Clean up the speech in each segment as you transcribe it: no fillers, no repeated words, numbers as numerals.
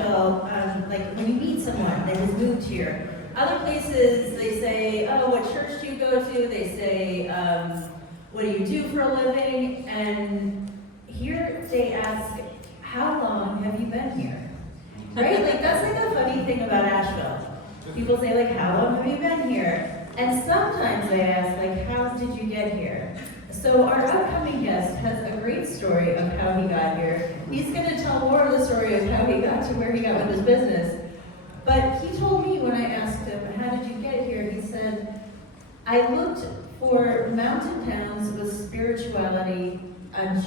Asheville, like when you meet someone that has moved here. Other places, they say, oh, what church do you go to? They say, what do you do for a living? And here they ask, how long have you been here? Right? Like that's like a funny thing about Asheville. People say like, how long have you been here? And sometimes they ask like, how did you get here? So our upcoming guest has a great story of how he got here. He's going to tell more of the story of how he got to where he got with his business. But he told me when I asked him, how did you get here? He said, I looked for mountain towns with spirituality on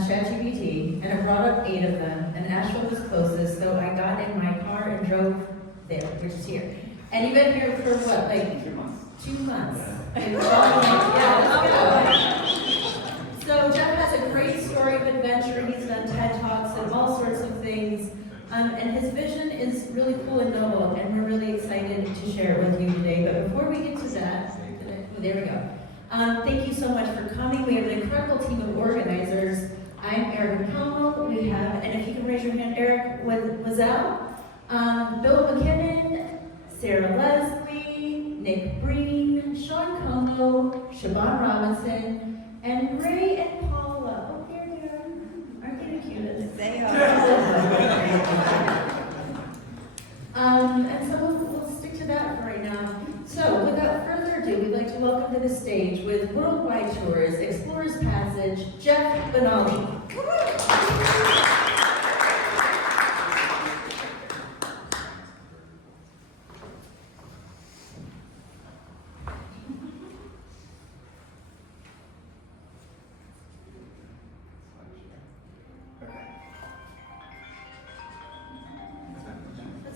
ChatGPT, and it brought up 8 of them, and Asheville was closest, so I got in my car and drove there, which is here. And you've been here for what, like 2 months? 2 months. Yeah, let's go. So Jeff has a great story of adventure. He's done TED Talks and all sorts of things. And his vision is really cool and noble, and we're really excited to share it with you today. But before we get to that, there we go. Thank you so much for coming. We have an incredible team of organizers. I'm Eric Como. We have, and if you can raise your hand, Eric Wazell, Bill McKinnon, Sarah Leslie, Nick Breen, Sean Como, Siobhan Robinson, and Ray and Paula. Oh, there they are. Aren't they the cutest? They are. And so we'll stick to that for right now. So without further ado, we'd like to welcome to the stage with Worldwide Tours, Explorers Passage, Jeff Bonaldi.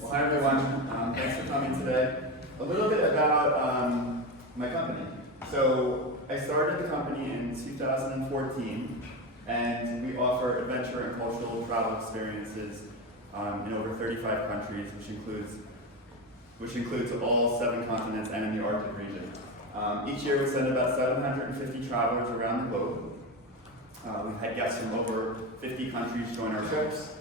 Well, hi everyone. Thanks for coming today. A little bit about my company. So I started the company in 2014, and we offer adventure and cultural travel experiences in over 35 countries, which includes all 7 continents and in the Arctic region. Each year we send about 750 travelers around the globe. We've had guests from over 50 countries join our trips.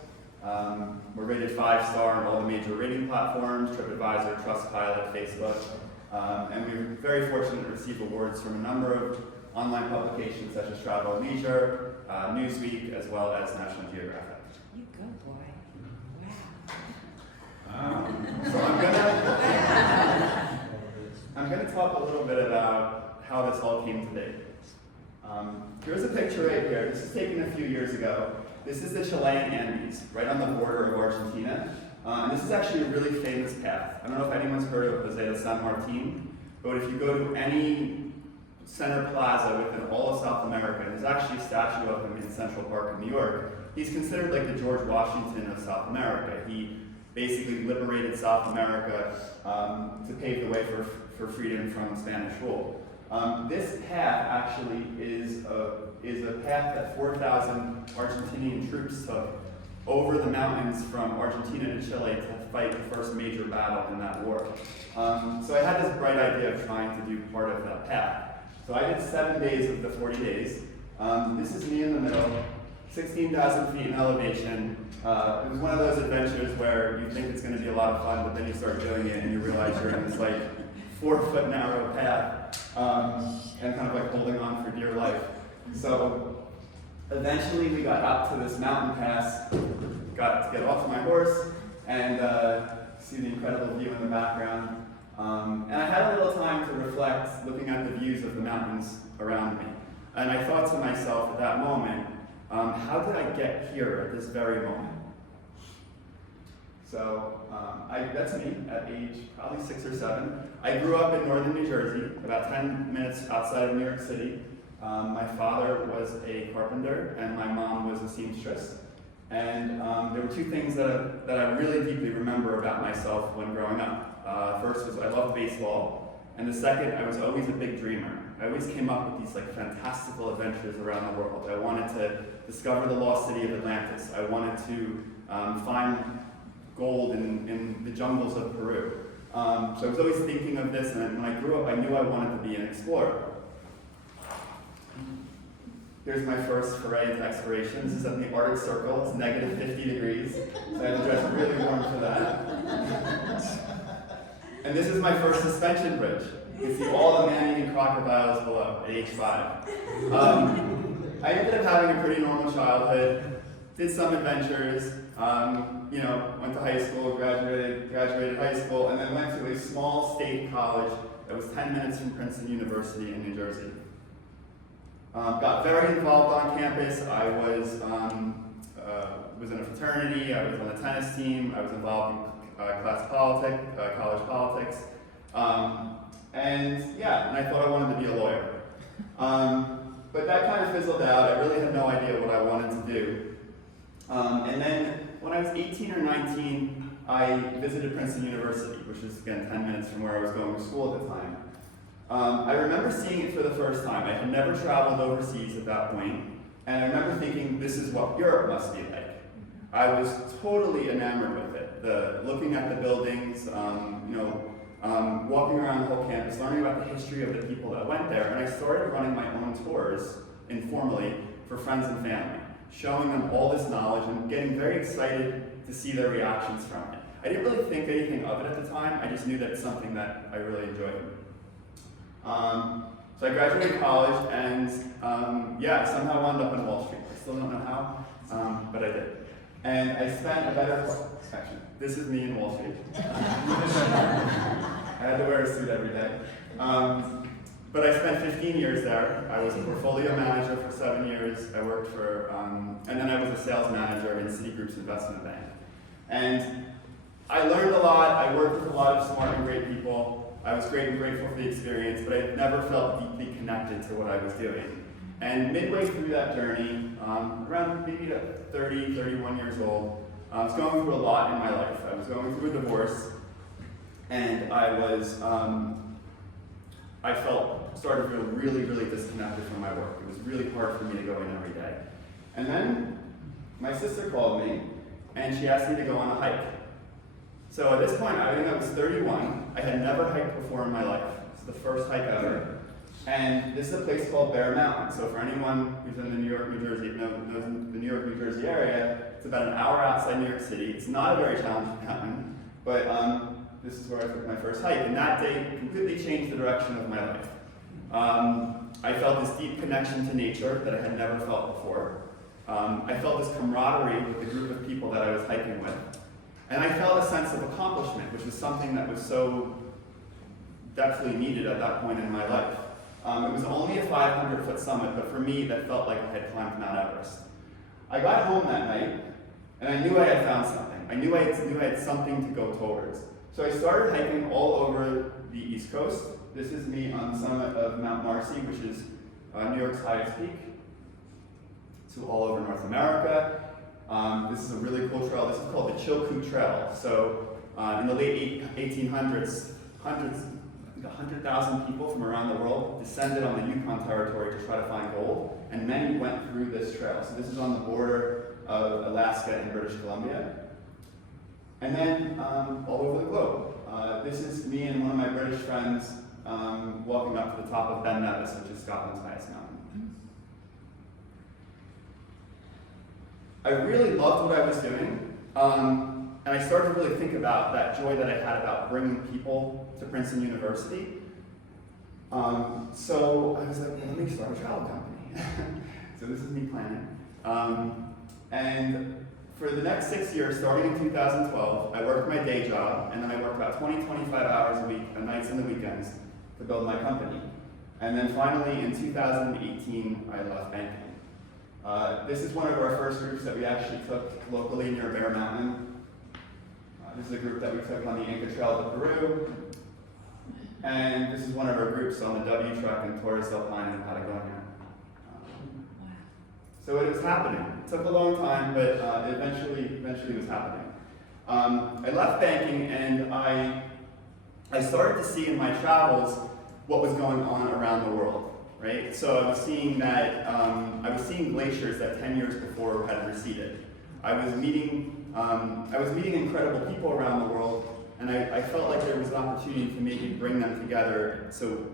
We're rated 5-star on all the major rating platforms, TripAdvisor, Trustpilot, Facebook, and we're very fortunate to receive awards from a number of online publications such as Travel and Leisure, Newsweek, as well as National Geographic. You go, boy. Wow. So I'm gonna talk a little bit about how this all came to be. Here's a picture right here. This is taken a few years ago. This is the Chilean Andes, right on the border of Argentina. And this is actually a really famous path. I don't know if anyone's heard of Jose de San Martin, but if you go to any center plaza within all of South America, and there's actually a statue of him in Central Park in New York, he's considered like the George Washington of South America. He basically liberated South America to pave the way for freedom from Spanish rule. This path actually is a path that 4,000 Argentinian troops took over the mountains from Argentina to Chile to fight the first major battle in that war. So I had this bright idea of trying to do part of that path. So I did 7 days of the 40 days. This is me in the middle, 16,000 feet in elevation. It was one of those adventures where you think it's going to be a lot of fun, but then you start doing it and you realize you're in this like 4-foot narrow path and kind of like holding on for dear life. So eventually we got up to this mountain pass, got to get off my horse and see the incredible view in the background. And I had a little time to reflect, looking at the views of the mountains around me. And I thought to myself at that moment, how did I get here at this very moment? So that's me at age probably 6 or 7. I grew up in northern New Jersey, about 10 minutes outside of New York City. My father was a carpenter and my mom was a seamstress. And there were 2 things that I really deeply remember about myself when growing up. First was I loved baseball, and the second, I was always a big dreamer. I always came up with these like fantastical adventures around the world. I wanted to discover the lost city of Atlantis. I wanted to find gold in the jungles of Peru. So I was always thinking of this, and when I grew up, I knew I wanted to be an explorer. Here's my first foray into exploration. This is at the Arctic Circle. It's negative 50 degrees, so I had to dress really warm for that. And this is my first suspension bridge. You can see all the man-eating crocodiles below at age 5. I ended up having a pretty normal childhood, did some adventures, went to high school, graduated high school, and then went to a small state college that was 10 minutes from Princeton University in New Jersey. Got very involved on campus. I was in a fraternity, I was on the tennis team, I was involved in college politics, and I thought I wanted to be a lawyer. But that kind of fizzled out. I really had no idea what I wanted to do. And then when I was 18 or 19, I visited Princeton University, which is, again, 10 minutes from where I was going to school at the time. I remember seeing it for the first time. I had never traveled overseas at that point, and I remember thinking, this is what Europe must be like. I was totally enamored with it. Looking at the buildings, walking around the whole campus, learning about the history of the people that went there, and I started running my own tours informally for friends and family, showing them all this knowledge and getting very excited to see their reactions from it. I didn't really think anything of it at the time. I just knew that it's something that I really enjoyed. So I graduated college and somehow wound up in Wall Street. I still don't know how, but I did. And I spent this is me in Wall Street. I had to wear a suit every day. But I spent 15 years there. I was a portfolio manager for 7 years. I worked for, and then I was a sales manager in Citigroup's investment bank. And I learned a lot. I worked with a lot of smart and great people. I was great and grateful for the experience, but I never felt deeply connected to what I was doing. And midway through that journey, around maybe 30, 31 years old, I was going through a lot in my life. I was going through a divorce, and started to feel really, really disconnected from my work. It was really hard for me to go in every day. And then my sister called me, and she asked me to go on a hike. So at this point, I think I was 31. I had never hiked before in my life. It's the first hike ever. And this is a place called Bear Mountain. So for anyone who's in the New York, New Jersey area, it's about an hour outside New York City. It's not a very challenging mountain, but this is where I took my first hike. And that day completely changed the direction of my life. I felt this deep connection to nature that I had never felt before. I felt this camaraderie with the group of people that I was hiking with. And I felt a sense of accomplishment, which was something that was so definitely needed at that point in my life. It was only a 500-foot summit, but for me, that felt like I had climbed Mount Everest. I got home that night, and I knew I had found something. I knew I had something to go towards. So I started hiking all over the East Coast. This is me on the summit of Mount Marcy, which is New York's highest peak. So all over North America. This is a really cool trail. This is called the Chilkoot Trail. So in the late 1800s, 100,000 people from around the world descended on the Yukon Territory to try to find gold, and many went through this trail. So this is on the border of Alaska and British Columbia. And then all over the globe. This is me and one of my British friends walking up to the top of Ben Nevis, which is Scotland's highest mountain. I really loved what I was doing, and I started to really think about that joy that I had about bringing people to Princeton University. So I was like, well, let me start a travel company. So this is me planning. And for the next 6 years, starting in 2012, I worked my day job, and then I worked about 20, 25 hours a week, nights and the weekends, to build my company. And then finally, in 2018, I left banking. This is one of our first groups that we actually took locally near Bear Mountain. This is a group that we took on the Inca Trail to Peru. And this is one of our groups on the W truck in Torres del Paine in Patagonia. So it was happening. It took a long time, but eventually it was happening. I left banking, and I started to see in my travels what was going on around the world, right? So I was seeing that I was seeing glaciers that 10 years before had receded. I was meeting incredible people around the world, and I felt like there was an opportunity to maybe bring them together so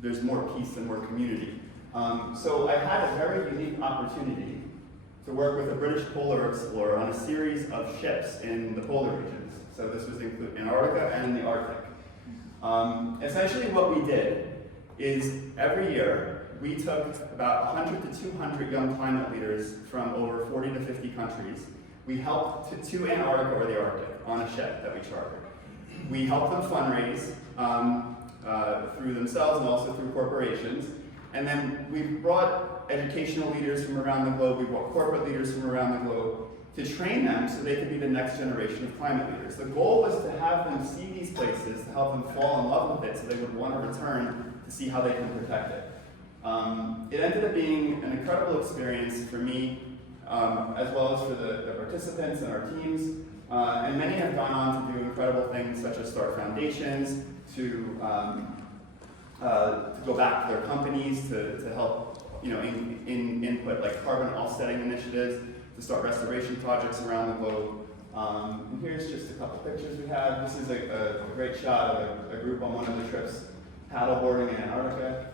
there's more peace and more community. So I had a very unique opportunity to work with a British polar explorer on a series of ships in the polar regions. So this was in Antarctica and in the Arctic. Essentially what we did is every year we took about 100 to 200 young climate leaders from over 40 to 50 countries. We helped to Antarctica or the Arctic on a ship that we chartered. We helped them fundraise through themselves and also through corporations. And then we brought educational leaders from around the globe, we brought corporate leaders from around the globe to train them so they could be the next generation of climate leaders. The goal was to have them see these places, to help them fall in love with it so they would want to return to see how they can protect it. It ended up being an incredible experience for me, as well as for the participants and our teams. And many have gone on to do incredible things such as start foundations, to go back to their companies, to help in input like carbon offsetting initiatives, to start restoration projects around the globe. And here's just a couple pictures we have. This is a great shot of a group on one of the trips paddleboarding in Antarctica.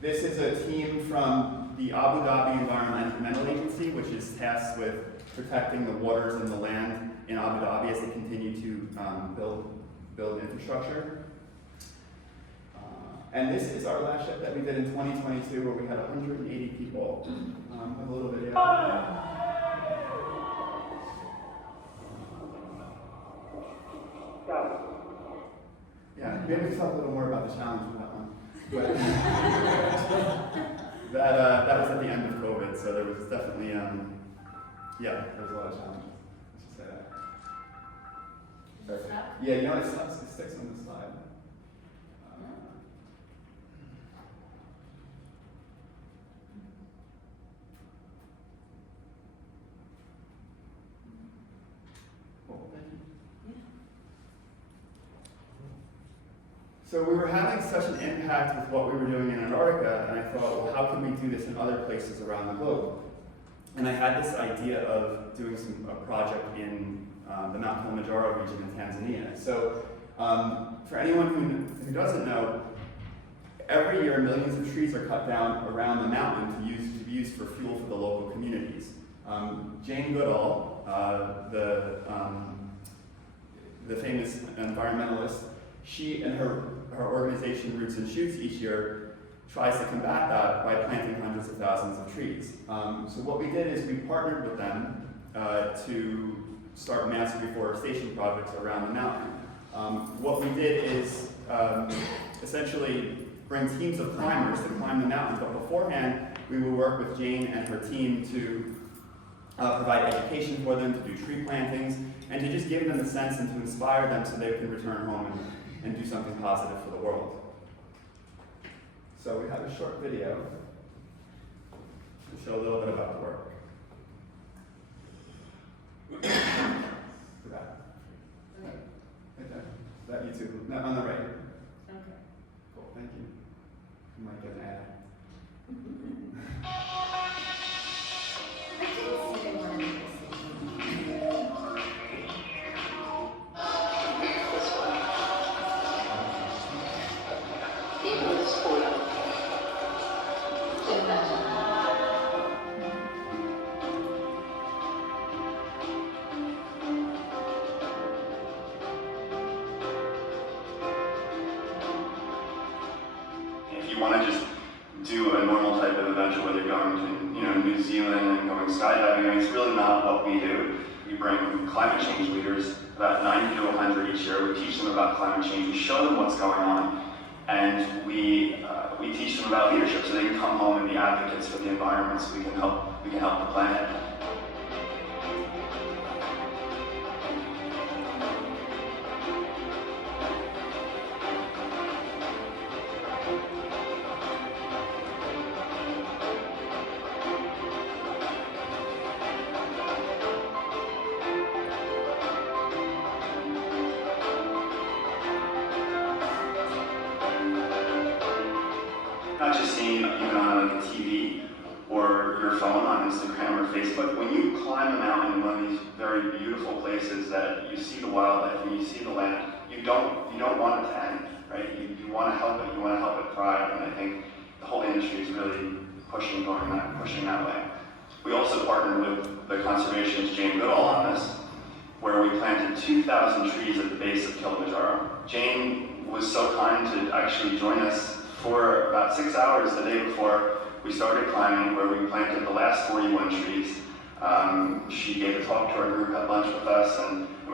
This is a team from the Abu Dhabi Environmental Agency, which is tasked with protecting the waters and the land in Abu Dhabi as they continue to build infrastructure. And this is our last ship that we did in 2022, where we had 180 people. A little video. Yeah, maybe we can talk a little more about the challenge of that one. But that was at the end of COVID, so there was definitely, there was a lot of challenges. Let's just say that. Perfect. Yeah, it sticks on the slide. So we were having such an impact with what we were doing in Antarctica, and I thought, well, how can we do this in other places around the globe? And I had this idea of doing a project in the Mount Kilimanjaro region in Tanzania. So for anyone who doesn't know, every year millions of trees are cut down around the mountain to be used for fuel for the local communities. Jane Goodall, the famous environmentalist, she and her organization Roots and Shoots each year tries to combat that by planting hundreds of thousands of trees. So what we did is we partnered with them to start massive reforestation projects around the mountain. What we did is essentially bring teams of climbers to climb the mountain, but beforehand we would work with Jane and her team to provide education for them, to do tree plantings, and to just give them a sense and to inspire them so they can return home and do something positive for the world. So we have a short video to show a little bit about the work. Right there. That YouTube, no, on the right. Okay. Cool, thank you. You might get an ad. I didn't see they wanted to If you want to just do a normal type of adventure, whether you're going to New Zealand and going skydiving, I mean, it's really not what we do. We bring climate change leaders, about 90 to 100 each year. We teach them about climate change. We show them what's going on, and we teach them about leadership, so they can come home and be advocates for the environment, so we can help the planet. Not just seeing even on like TV or your phone on Instagram or Facebook. When you climb a mountain in one of these very beautiful places that you see the wildlife and you see the land, you don't want it to end, right? You want to help it. You want to help it thrive. And I think the whole industry is really pushing that way. We also partnered with the conservationist Jane Goodall on this, where we planted 2,000 trees at the base of Kilimanjaro. Jane was so kind to actually join us for about 6 hours the day before we started climbing, where we planted the last 41 trees. She gave a talk to our group, had lunch with us, and it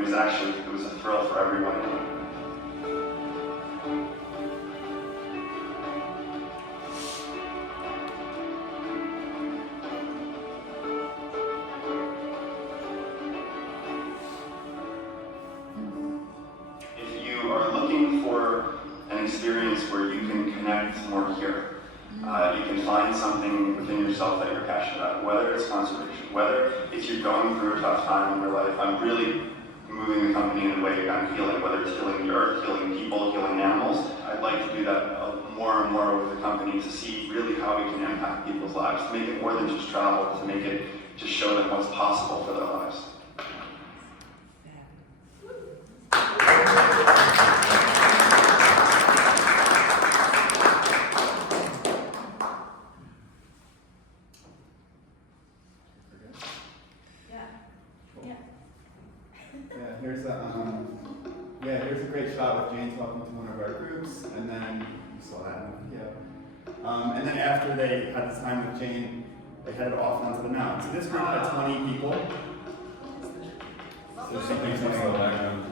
was a thrill for everybody. If you are looking for an experience where you can connect more here, you can find something within yourself that you're passionate about, whether it's conservation, whether it's you're going through a tough time in your life. I'm really moving the company in a way I'm healing, whether it's healing the earth, healing people, healing animals. I'd like to do that more and more with the company to see really how we can impact people's lives, to make it more than just travel, to make it just show them what's possible for their lives. Here's a great shot with Jane talking to one of our groups, and then you saw that in the video. And then after they had this time with Jane, they headed off onto the mountain. So this group had 20 people. There's something in the background.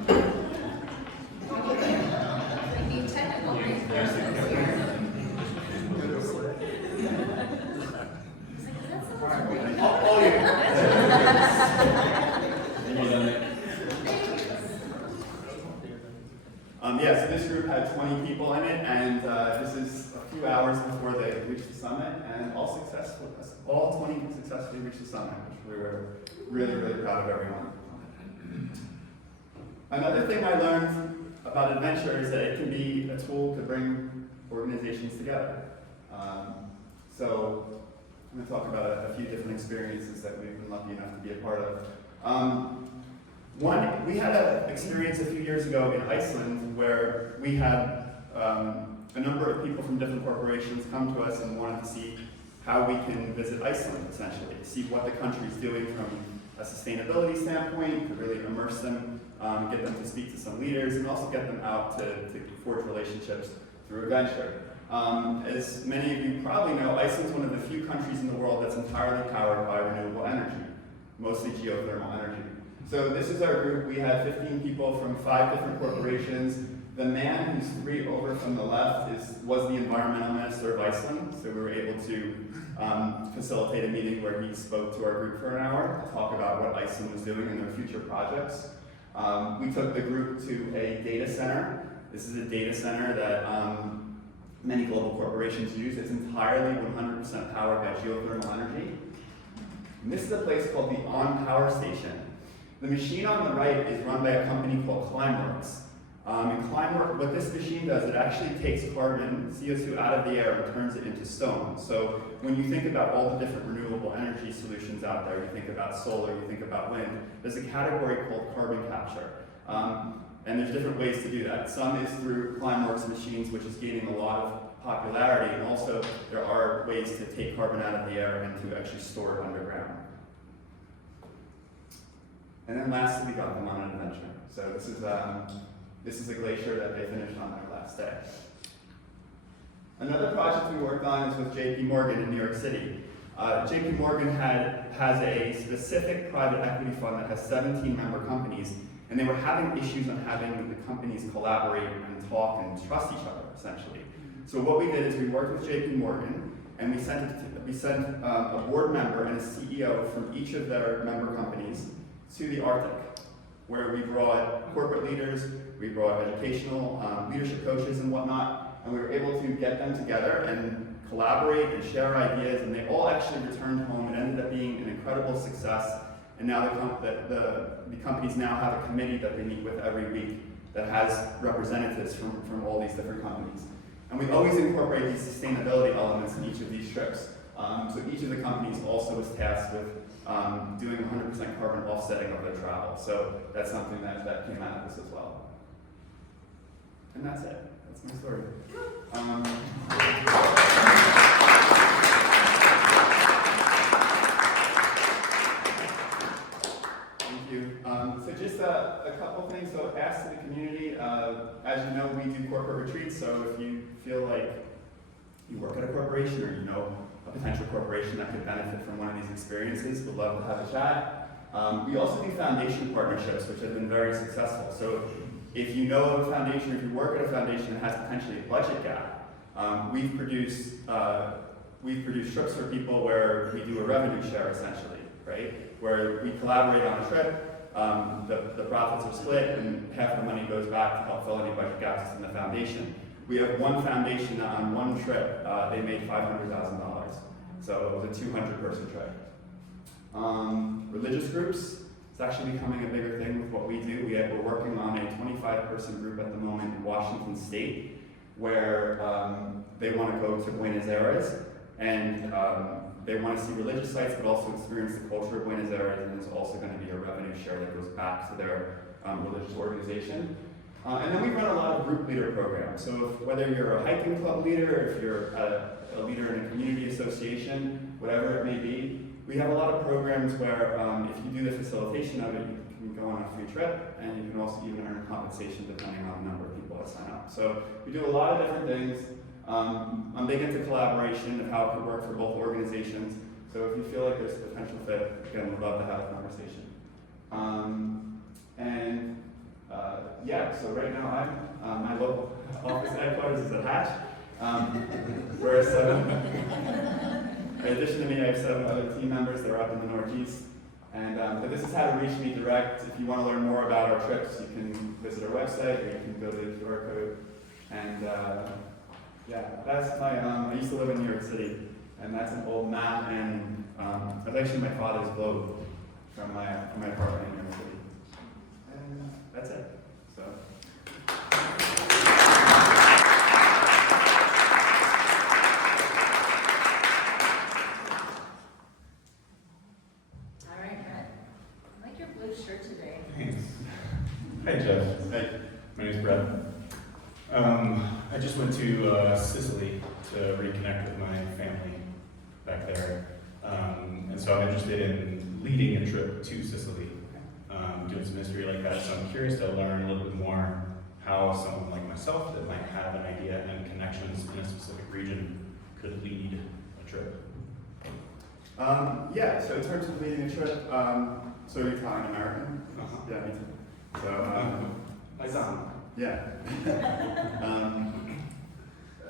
Oh, so this group had 20 people in it, and this is a few hours before they reached the summit, and all 20 successfully reached the summit, which we were really, really proud of everyone. Another thing I learned about adventure is that it can be a tool to bring organizations together. So I'm going to talk about a few different experiences that we've been lucky enough to be a part of. One, we had an experience a few years ago in Iceland where we had a number of people from different corporations come to us and wanted to see how we can visit Iceland, essentially, see what the country's doing from a sustainability standpoint, to really immerse them, get them to speak to some leaders, and also get them out to forge relationships through adventure. As many of you probably know, Iceland's one of the few countries in the world that's entirely powered by renewable energy, mostly geothermal energy. So this is our group. We had 15 people from 5 different corporations. The man who's 3 over from the left was the environmental minister of Iceland, so we were able to facilitate a meeting where he spoke to our group for an hour to talk about what Iceland was doing in their future projects. We took the group to a data center. This is a data center that many global corporations use. It's entirely 100% powered by geothermal energy. And this is a place called the On Power Station. The machine on the right is run by a company called Climeworks. And Climeworks, what this machine does, it actually takes carbon, CO2 out of the air and turns it into stone. So when you think about all the different renewable energy solutions out there, you think about solar, you think about wind, there's a category called carbon capture. And there's different ways to do that. Some is through Climeworks machines, which is gaining a lot of popularity, and also there are ways to take carbon out of the air and to actually store it underground. And then lastly, we got them on an adventure. So this is a glacier that they finished on their last day. Another project we worked on is with JP Morgan in New York City. JP Morgan has a specific private equity fund that has 17 member companies, and they were having issues on having the companies collaborate and talk and trust each other, essentially. So what we did is we worked with JP Morgan, and we sent a board member and a CEO from each of their member companies to the Arctic, where we brought corporate leaders, we brought educational leadership coaches and whatnot, and we were able to get them together and collaborate and share ideas, and they all actually returned home. It ended up being an incredible success, and now the companies now have a committee that they meet with every week that has representatives from all these different companies. And we always incorporate these sustainability elements in each of these trips. So each of the companies also was tasked with doing 100% carbon offsetting of their travel. So that's something that came out of this as well. And that's it. That's my story. Thank you. So just a couple things. So ask to the community. As you know, we do corporate retreats. So if you feel like you work at a corporation or you know a potential corporation that could benefit from one of these experiences, we'd love to have a chat. We also do foundation partnerships, which have been very successful. So if you know of a foundation, if you work at a foundation that has potentially a budget gap, we've produced trips for people where we do a revenue share essentially, right? Where we collaborate on a trip, the profits are split, and half the money goes back to help fill any budget gaps in the foundation. We have one foundation that on one trip, they made $500,000. So it was a 200-person trip. Religious groups, it's actually becoming a bigger thing with what we do. We're working on a 25-person group at the moment in Washington State, where they want to go to Buenos Aires, and they want to see religious sites, but also experience the culture of Buenos Aires, and there's also going to be a revenue share that goes back to their religious organization. And then we run a lot of group leader programs. So whether you're a hiking club leader, if you're a leader in a community association, whatever it may be, we have a lot of programs where if you do the facilitation of it, you can go on a free trip, and you can also even earn compensation depending on the number of people that sign up. So we do a lot of different things. I'm big into collaboration and how it could work for both organizations. So if you feel like there's a potential fit, again, we'd love to have a conversation. Yeah, so right now my local office headquarters is at Hatch. We're 7. In addition to me, I have 7 other team members that are up in the Northeast. And but this is how to reach me direct. If you want to learn more about our trips, you can visit our website, or you can go to the QR code. And yeah, that's my. I used to live in New York City, and that's an old map, and that's actually my father's globe from my apartment in New York City. And that's it. So. All right, Brett. I like your blue shirt today. Thanks. Hi, Jeff. Hey. My name's Brett. I just went to Sicily to reconnect with my family back there. And so I'm interested in leading a trip to Sicily, doing some history like that. So I'm curious to learn a little bit more how someone like myself that might have an idea and connections in a specific region could lead a trip. Yeah, so in terms of leading a trip, so you're Italian American? Yeah, me too. So, yeah.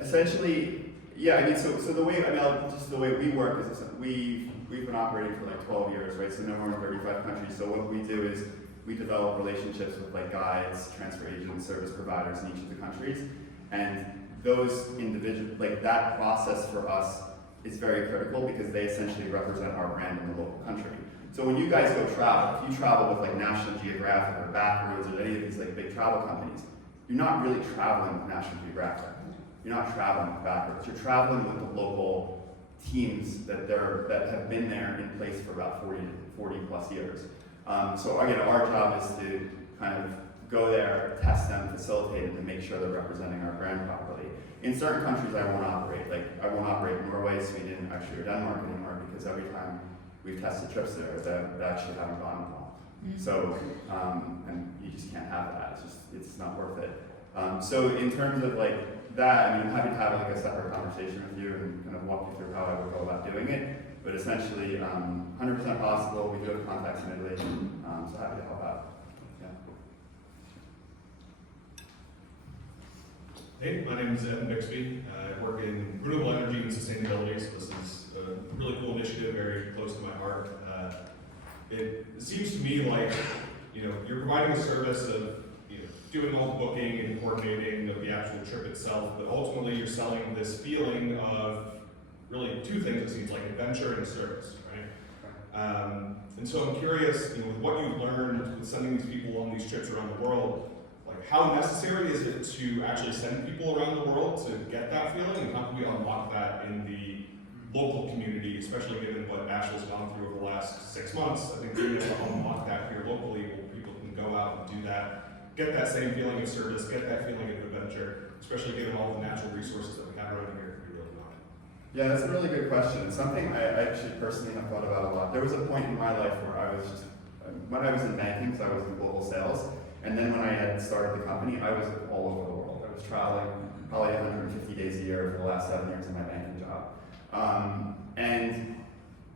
Essentially, yeah, I mean, so the way, just the way we work is we've been operating for like 12 years, right? So now we're in 35 countries. So what we do is we develop relationships with like guides, transfer agents, service providers in each of the countries. And those individuals, like that process for us is very critical because they essentially represent our brand in the local country. So when you guys go travel, if you travel with like National Geographic or Backroads or any of these like big travel companies, you're not really traveling with National Geographic. You're not traveling with Backroads. You're traveling with the local teams that have been there in place for about 40 plus years. So again, our job is to kind of go there, test them, facilitate them, and make sure they're representing our brand properly. In certain countries, I won't operate. Like I won't operate in Norway, Sweden, actually, or Denmark anymore because every time we've tested trips there, they actually haven't gone well. So, and you just can't have that. It's not worth it. So in terms of like that, I mean, I'm happy to have like a separate conversation with you and kind of walk you through how I would go about doing it. But essentially, 100% possible. We do have contacts in Italy, so happy to help out. Yeah. Hey, my name is Evan Bixby. I work in renewable energy and sustainability, so this is a really cool initiative, very close to my heart. It seems to me like, you're providing a service of, doing all the booking and coordinating of the actual trip itself, but ultimately you're selling this feeling of really two things, it seems like, adventure and service, right? And so I'm curious, with what you've learned with sending these people on these trips around the world, like how necessary is it to actually send people around the world to get that feeling, and how can we unlock that in the local community, especially given what Asheville's gone through over the last 6 months? I think being able to unlock that here locally, where people can go out and do that, get that same feeling of service, get that feeling of adventure, especially given all the natural resources that we have around here, we really want it. Yeah, that's a really good question. It's something I actually personally have thought about a lot. There was a point in my life where I was just when I was in banking, so I was in global sales, and then when I had started the company, I was all over the world. I was traveling probably 150 days a year for the last 7 years of my banking job. And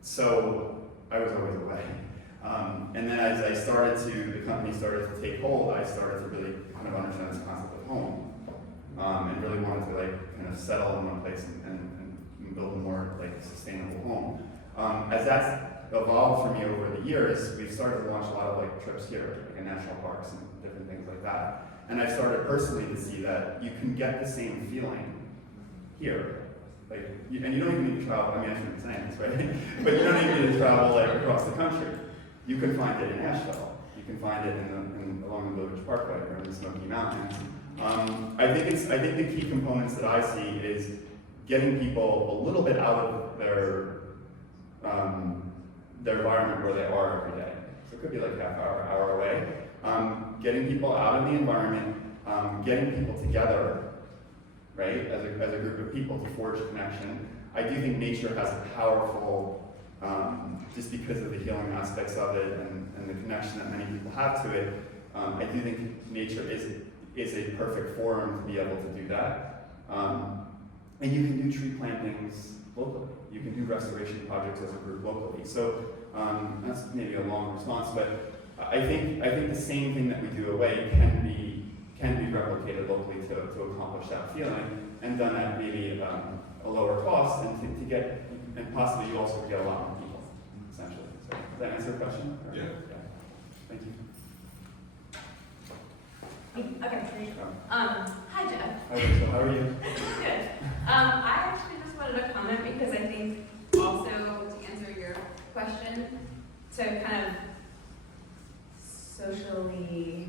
so I was always away. And then as the company started to take hold, I started to really kind of understand this concept of home. And really wanted to like kind of settle in one place and build a more like sustainable home. As that's evolved for me over the years, we've started to launch a lot of like trips here, like in national parks and different things like that. And I started personally to see that you can get the same feeling here. Like, and you don't even need to travel, I mean, I shouldn't be saying this, right? But you don't even need to travel like across the country. You can find it in Nashville. You can find it along the Village Parkway or in the Smoky Mountains. I think the key components that I see is getting people a little bit out of their environment where they are every day. So it could be like half hour away. Getting people out of the environment, getting people together, right, as a group of people to forge connection. I do think nature has a powerful, just because of the healing aspects of it and the connection that many people have to it, I do think nature is a perfect forum to be able to do that. And you can do tree plantings locally. You can do restoration projects as a group locally. So that's maybe a long response, but I think the same thing that we do away can be replicated locally to accomplish that feeling, and done at maybe a lower cost, and possibly you also get a lot more people, essentially. So does that answer the question? Yeah. Thank you. Okay. Hi, Jeff. Hi, Rachel. How are you? Good. I actually just wanted to comment because I think also to answer your question, to kind of socially,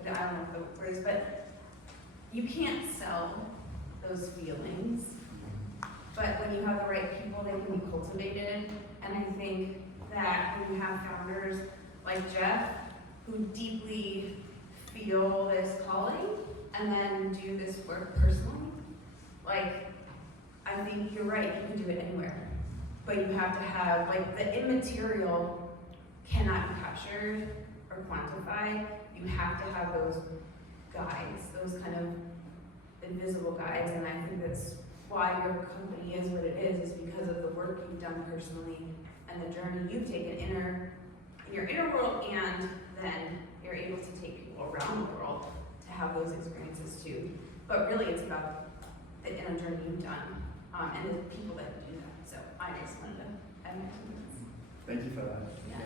I don't know what the word is, but you can't sell those feelings. But when you have the right people, they can be cultivated. And I think that when you have founders like Jeff, who deeply feel this calling and then do this work personally, like, I think you're right, you can do it anywhere. But you have to have, like, the immaterial cannot be captured or quantified. You have to have those guides, those kind of invisible guides, and I think that's why your company is what it is because of the work you've done personally and the journey you've taken in your inner world, and then you're able to take people around the world to have those experiences too. But really it's about the inner journey you've done, and the people that do that. So I just wanted to add my 2 minutes. Thank you for that. Yeah.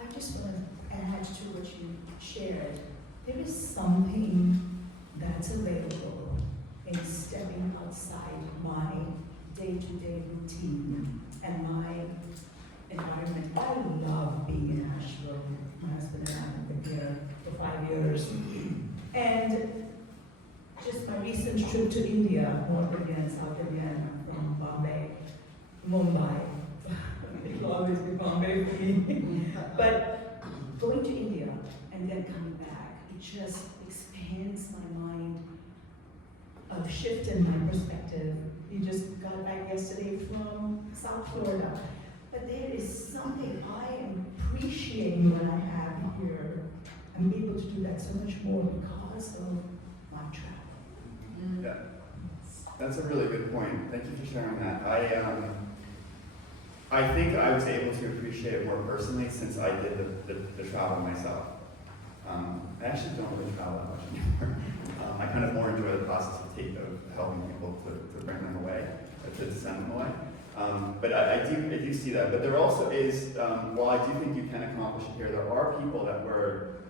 I just want to add to what you shared. There is something that's available in stepping outside my day-to-day routine and my environment. I love being in Nashville. My husband and I have been here for 5 years. And just my recent trip to India, North India and South India, from Mumbai. It will always be Bombay for me. But going to India and then coming back, it just expands my mind, shifted my perspective. We just got back yesterday from South Florida. But there is something I am appreciating when I have here. I'm able to do that so much more because of my travel. Yeah, that's a really good point. Thank you for sharing that. I think I was able to appreciate it more personally since I did the travel myself. I actually don't really travel that much anymore. I kind of more enjoy the process of helping people to bring them away, to send them away. But I do see that. But there also is, while I do think you can accomplish it here, there are people that were,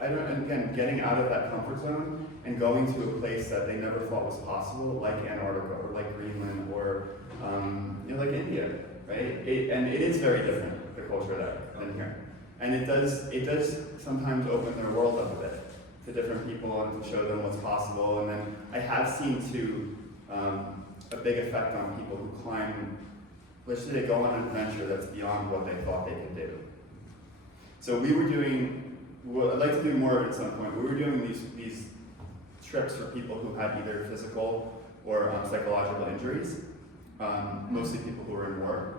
and again, getting out of that comfort zone and going to a place that they never thought was possible, like Antarctica or like Greenland or like India, right? And it is very different, the culture there than here. And it does sometimes open their world up a bit to different people and to show them what's possible. And then I have seen too a big effect on people who climb, let's say they go on an adventure that's beyond what they thought they could do. So we were doing, I'd like to do more of it at some point. We were doing these trips for people who had either physical or psychological injuries. mostly people who were in war.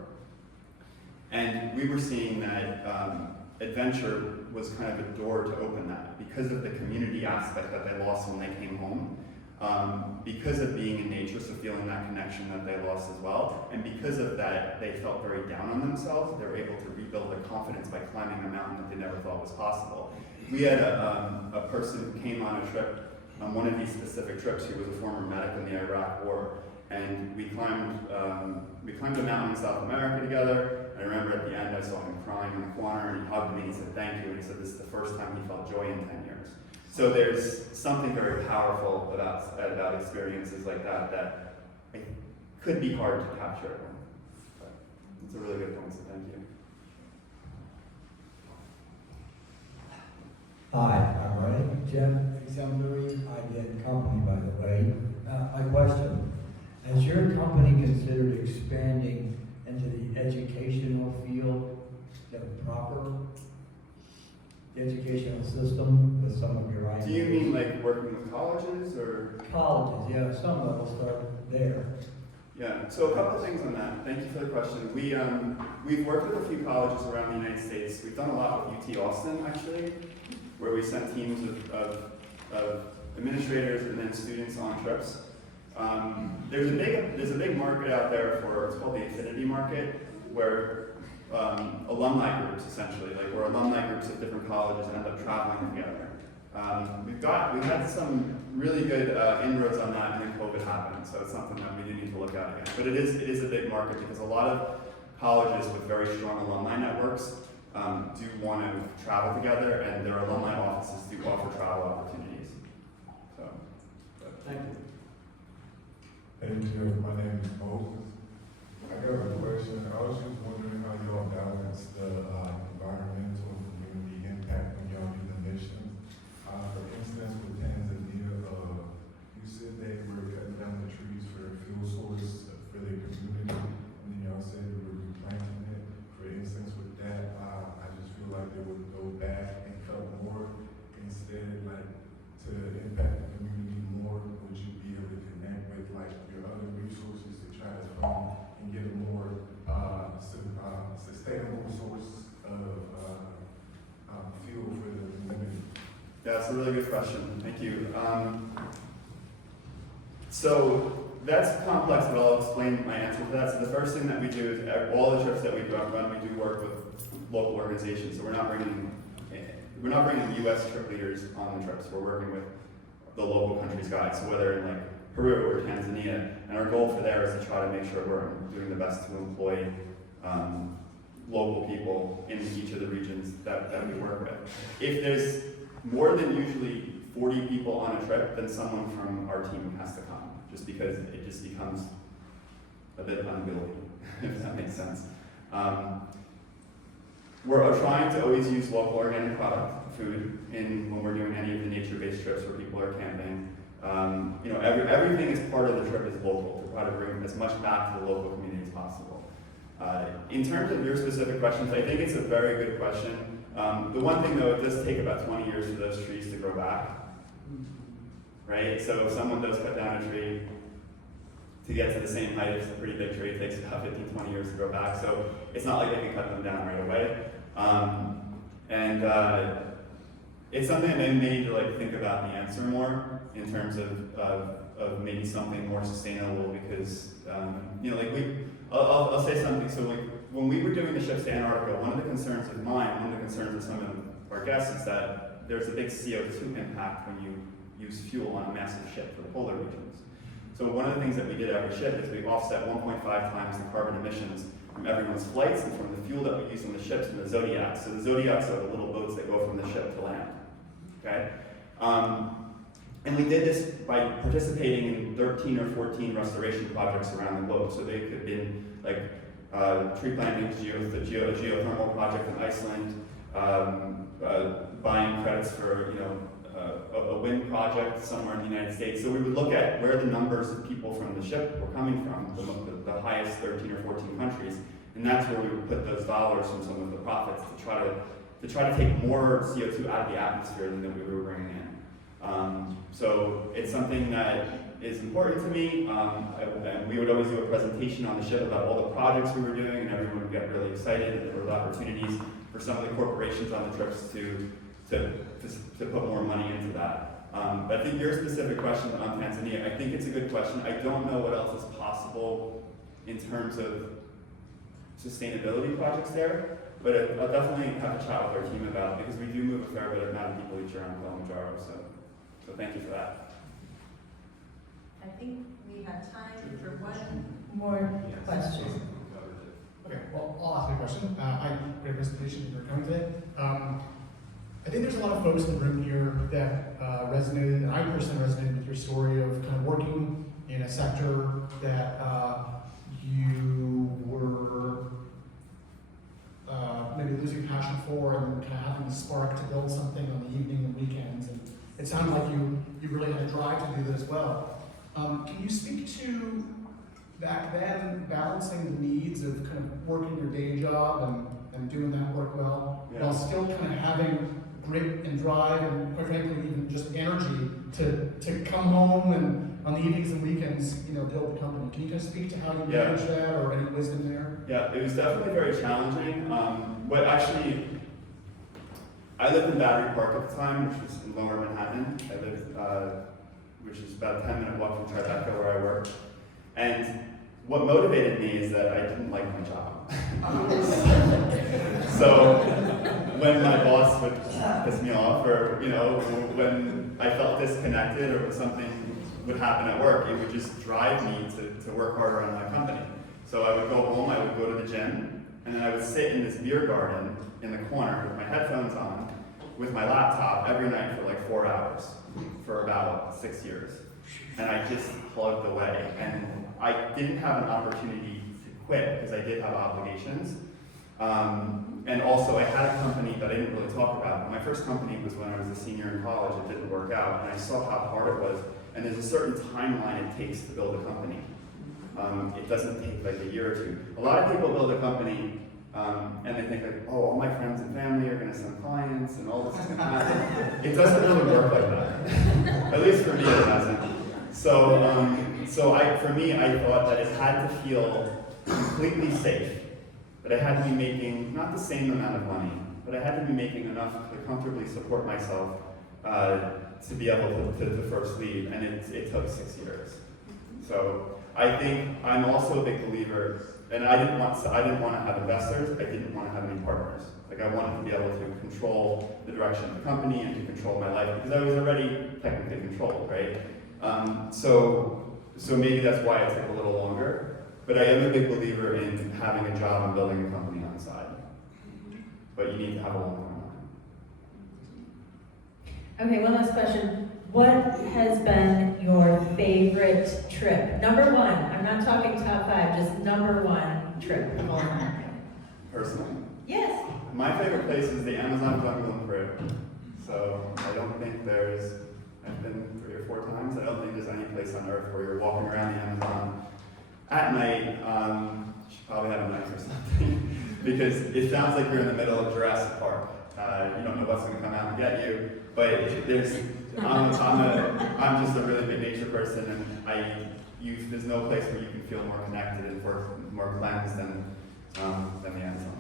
And we were seeing that adventure was kind of a door to open that because of the community aspect that they lost when they came home, because of being in nature, so feeling that connection that they lost as well, and because of that, they felt very down on themselves. They were able to rebuild their confidence by climbing a mountain that they never thought was possible. We had a person who came on a trip, on one of these specific trips, who was a former medic in the Iraq War, and we climbed a mountain in South America together. I remember at the end I saw him crying in the corner, and he hugged me and he said thank you, and he said this is the first time he felt joy in 10 years. So there's something very powerful about experiences like that that it could be hard to capture. But it's a really good point, so thank you. Hi, I'm Ray, Jeff Exemplary, IDN Company, by the way. My question, has your company considered expanding into the educational field, the proper educational system with some of your ideas? Do you mean like working with colleges or? Colleges, yeah, some level start there. Yeah, so a couple of things on that. Thank you for the question. We've worked with a few colleges around the United States. We've done a lot with UT Austin, actually, where we sent teams of administrators and then students on trips. There's a big market out there for, it's called the affinity market, where alumni groups, essentially, like where alumni groups of different colleges end up traveling together. We've had some really good inroads on that, and then COVID happened, so it's something that we do need to look at again. But it is a big market because a lot of colleges with very strong alumni networks do want to travel together, and their alumni offices do offer travel opportunities. So, Thank you. Hey Jeff, my name is Moses. I got a question. I was just wondering how y'all balance the environmental and community impact when y'all do the missions. For instance, with Tanzania, you said they were cutting down the trees for a fuel source for their community, and then y'all said you were replanting it. For instance, with that, I just feel like they would go back and cut more instead, like to impact the community more. Would you be able to connect with like your other resources to try to fund and get a more sustainable source of fuel for the community? yeah, that's a really good question. Thank you. So that's complex, but I'll explain my answer to that. So the first thing that we do is all the trips that we run, we do work with local organizations. So we're not bringing U.S. trip leaders on the trips. We're working with the local country's guides. So whether in like Peru or Tanzania, and our goal for there is to try to make sure we're doing the best to employ local people in each of the regions that we work with. If there's more than usually 40 people on a trip, then someone from our team has to come, just because it just becomes a bit unwieldy, if that makes sense. We're trying to always use local organic product, food, when we're doing any of the nature-based trips where people are camping. Everything as part of the trip is local, to try to bring as much back to the local community as possible. In terms of your specific questions, I think it's a very good question. The one thing though, it does take about 20 years for those trees to grow back, right? So if someone does cut down a tree, to get to the same height as a pretty big tree, it takes about 15, 20 years to grow back. So it's not like they can cut them down right away. It's something that they may need to like think about the answer more in terms of maybe something more sustainable, because I'll say something. So like when we were doing the ships to Antarctica, one of the concerns of mine, one of the concerns of some of our guests is that there's a big CO2 impact when you use fuel on a massive ship for the polar regions. So one of the things that we did every ship is we offset 1.5 times the carbon emissions from everyone's flights and from the fuel that we use on the ships and the Zodiacs. So the Zodiacs are the little boats that go from the ship to land. Okay? And we did this by participating in 13 or 14 restoration projects around the globe. So they could have been like tree planting, a geothermal project in Iceland, buying credits for a wind project somewhere in the United States. So we would look at where the numbers of people from the ship were coming from, the highest 13 or 14 countries, and that's where we would put those dollars from some of the profits to try to take more CO2 out of the atmosphere than we were bringing in. So it's something that is important to me. And we would always do a presentation on the ship about all the projects we were doing, and everyone would get really excited. And there were opportunities for some of the corporations on the trips to put more money into that. But I think your specific question on Tanzania, I think it's a good question. I don't know what else is possible in terms of sustainability projects there, but I'll definitely have a chat with our team about it, because we do move a fair bit amount of people each year on Kilimanjaro. So thank you for that. I think we have time for one more question. Okay, well, I'll ask you a question. Great presentation for coming today. I think there's a lot of folks in the room here that resonated, and I personally resonated with your story of kind of working in a sector that you were maybe losing passion for, and kind of having the spark to build something on the evening and weekends. And it sounded like you really had a drive to do that as well. Can you speak to back then balancing the needs of kind of working your day job and doing that work well, while still kind of having grit and drive and, quite frankly, even just energy to come home and on the evenings and weekends, build the company? Can you kind of speak to how you manage that, or any wisdom there? Yeah, it was definitely very challenging. I lived in Battery Park at the time, which was in Lower Manhattan. I lived, which is about a 10-minute walk from Tribeca, where I work. And what motivated me is that I didn't like my job. So when my boss would piss me off, or when I felt disconnected, or when something would happen at work, it would just drive me to work harder on my company. So I would go home, I would go to the gym, and then I would sit in this beer garden in the corner with my headphones on, with my laptop every night for like 4 hours for about 6 years. And I just plugged away. And I didn't have an opportunity to quit because I did have obligations. And also I had a company that I didn't really talk about. My first company was when I was a senior in college. It didn't work out, and I saw how hard it was. And there's a certain timeline it takes to build a company. It doesn't take like a year or two. A lot of people build a company and they think like, oh, all my friends and family are going to send clients and all this is going to happen. It doesn't really work like that. At least for me, it hasn't. So for me, I thought that it had to feel completely safe. But I had to be making not the same amount of money, but I had to be making enough to comfortably support myself to be able to first leave, and it took 6 years. So I think I'm also a big believer, and I didn't want to have investors. I didn't want to have any partners. Like I wanted to be able to control the direction of the company and to control my life, because I was already technically controlled, right? So maybe that's why it took a little longer. But I am a big believer in having a job and building a company on the side. But you need to have a long-term plan. Okay, one last question. What has been your favorite trip? Number one. I'm not talking top 5, just number 1 trip. Personally? Yes. My favorite place is the Amazon jungle in Peru. So I don't think I've been 3 or 4 times. I don't think there's any place on earth where you're walking around the Amazon at night. You should probably have a knife or something, because it sounds like you're in the middle of Jurassic Park. You don't know what's going to come out and get you, but I'm just a really big nature person, and there's no place where you can feel more connected and more cleansed than the Amazon.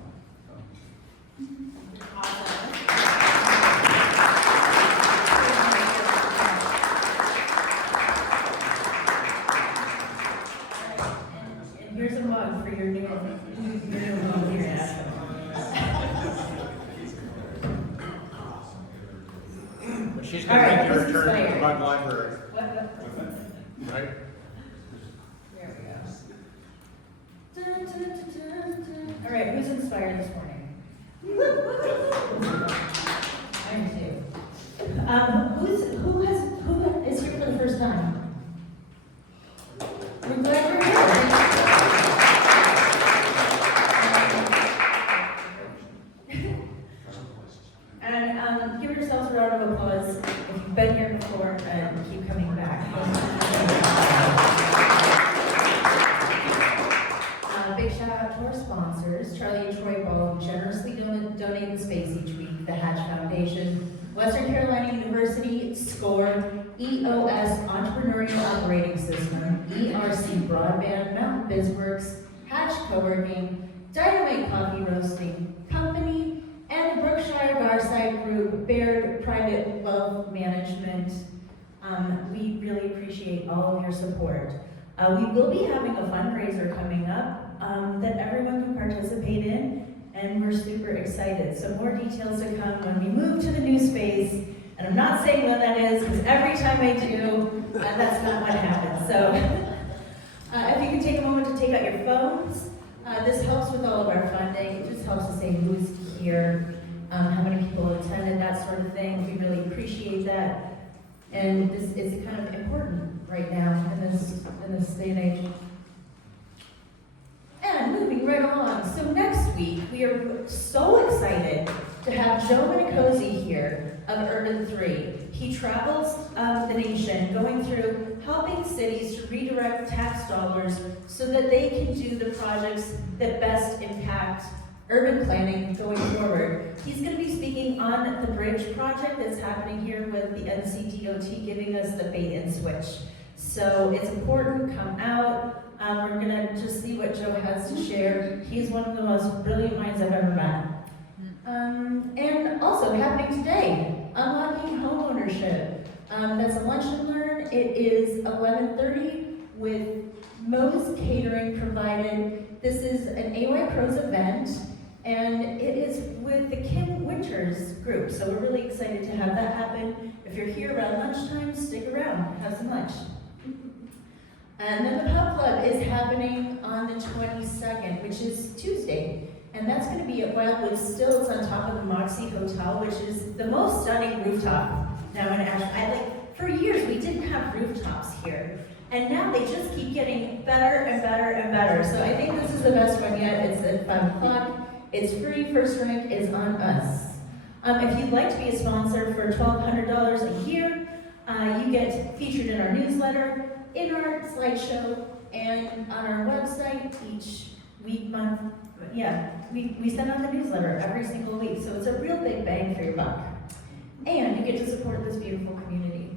And here's a mug for your new home here at Asheville. She's All right, who's inspired? to Mug Library. What? Right? There we go. Dun, dun, dun, dun, dun. All right, who's inspired this morning? I am too. Who is here for the first time? We're glad you're here. And give yourselves a round of applause if you've been here before and keep coming back. Big shout out to our sponsors, Charlie and Troy Ball, who generously donate the space each week, the Hatch Foundation, Western Carolina University, SCORE, EOS Entrepreneurial Operating System, ERC Broadband, Mountain BizWorks, Hatch Co-working, Dynamite Coffee Roasting Company, and Brookshire Garside Group, Baird Private Wealth Management. We really appreciate all of your support. We will be having a fundraiser coming up that everyone can participate in, and we're super excited. So more details to come when we move to the new space, and I'm not saying when that is, because every time I do, that's not what happens. So if you can take a moment to take out your phones, this helps with all of our funding. It just helps to say who's here, how many people attended, that sort of thing. We really appreciate that. And this is kind of important right now in this day and age. And moving right along, so next week we are so excited to have Joe Minicozy here of Urban 3. He travels the nation going through helping cities to redirect tax dollars so that they can do the projects that best impact urban planning going forward. He's going to be speaking on the bridge project that's happening here with the NCDOT giving us the bait and switch. So it's important, come out. We're going to just see what Joe has to share. He's one of the most brilliant minds I've ever met. And also happening today, Unlocking Homeownership. That's a lunch and learn. It is 11:30 with Moe's Catering provided. This is an AY Pros event, and it is with the Kim Winters group. So we're really excited to have that happen. If you're here around lunchtime, stick around, have some lunch. And then the Pub Club is happening on the 22nd, which is Tuesday. And that's going to be at Wildwood Still. It's on top of the Moxie Hotel, which is the most stunning rooftop now in Asheville. For years, we didn't have rooftops here. And now they just keep getting better and better and better. So I think this is the best one yet. It's at 5 o'clock. It's free. First rank is on us. If you'd like to be a sponsor for $1,200 a year, you get featured in our newsletter, in our slideshow, and on our website each week, month. Yeah, we send out the newsletter every single week, so it's a real big bang for your buck. And you get to support this beautiful community.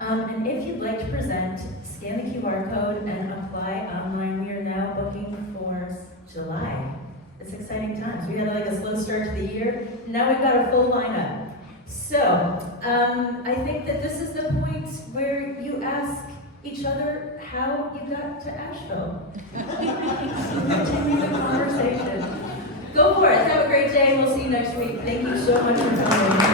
And if you'd like to present, scan the QR code and apply online. We are now booking for July. It's exciting times. We had like a slow start to the year. Now we've got a full lineup. So I think that this is the point where you ask each other how you got to Asheville. Continue the conversation. Go for it. Have a great day. We'll see you next week. Thank you so much for coming.